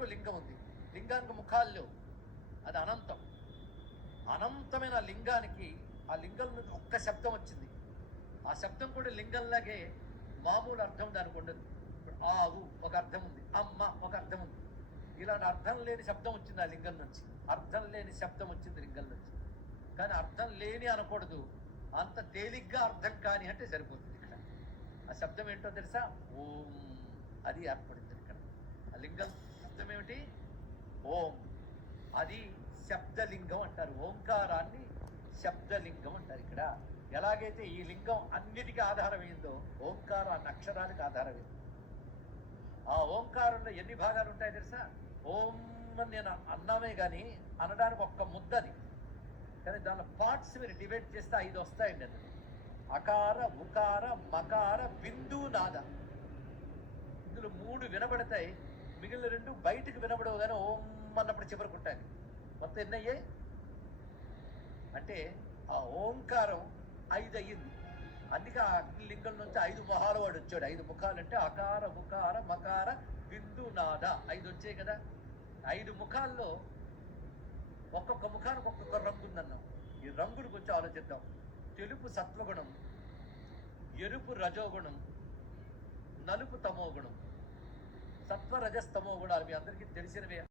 వరకు లింగం ఉంది. లింగానికి ముఖాలు లేవు, అది అనంతం. అనంతమైన లింగానికి ఆ లింగం నుంచి ఒక్క శబ్దం వచ్చింది. ఆ శబ్దం కూడా లింగంలాగే మామూలు అర్థం దానికి ఉండదు. ఇప్పుడు ఆవు ఒక అర్థం ఉంది, అమ్మ ఒక అర్థం ఉంది. ఇలాంటి అర్థం లేని శబ్దం వచ్చింది ఆ లింగం నుంచి. అర్థం లేని శబ్దం వచ్చింది లింగం నుంచి. కానీ అర్థం లేని అనకూడదు, అంత తేలిగ్గా అర్థం కాని అంటే సరిపోతుంది. ఇక్కడ ఆ శబ్దం ఏంటో తెలుసా? ఓం. అది ఏర్పడింది ఇక్కడ. ఆ లింగం శబ్దం ఏమిటి? ఓం. అది శబ్దలింగం అంటారు. ఓంకారాన్ని శబ్దలింగం అంటారు. ఇక్కడ ఎలాగైతే ఈ లింగం అన్నిటికీ ఆధారమైందో ఓంకారం అన్న అక్షరానికి ఆధారమైంది. ఆ ఓంకారంలో ఎన్ని భాగాలు ఉంటాయో తెలుసా? ఓం అని నేను అన్నామే కానీ అనడానికి ఒక్క ముద్దది, కానీ దాని పార్ట్స్ మీరు డివైడ్ చేస్తే 5 వస్తాయండి. అందులో అకార, ఉకార, మకార, బిందు, నాద. ఇందులో 3 వినబడతాయి, మిగిలిన 2 బయటకు వినబడవు, కానీ ఓం అన్నప్పుడు చివరికి ఉంటాయి. మొత్తం ఎన్ని అయ్యాయి అంటే ఆ ఓంకారం 5 అయ్యింది. అందుకే ఆ అగ్నిలింగం నుంచి 5 మొహాలు వాడు వచ్చాడు. 5 ముఖాలు అంటే అకార, ఉకార, మకార, బిందు, నాద 5 వచ్చాయి కదా. 5 ముఖాల్లో ఒక్కొక్క ముఖానికి ఒక్కొక్క రంగు ఉందన్నాం. ఈ రంగుల గురించి ఆలోచిద్దాం. తెలుపు సత్వగుణం, ఎరుపు రజోగుణం, నలుపు తమోగుణం. సత్వ రజస్తమో గుణాలు మీ అందరికీ తెలిసినవే.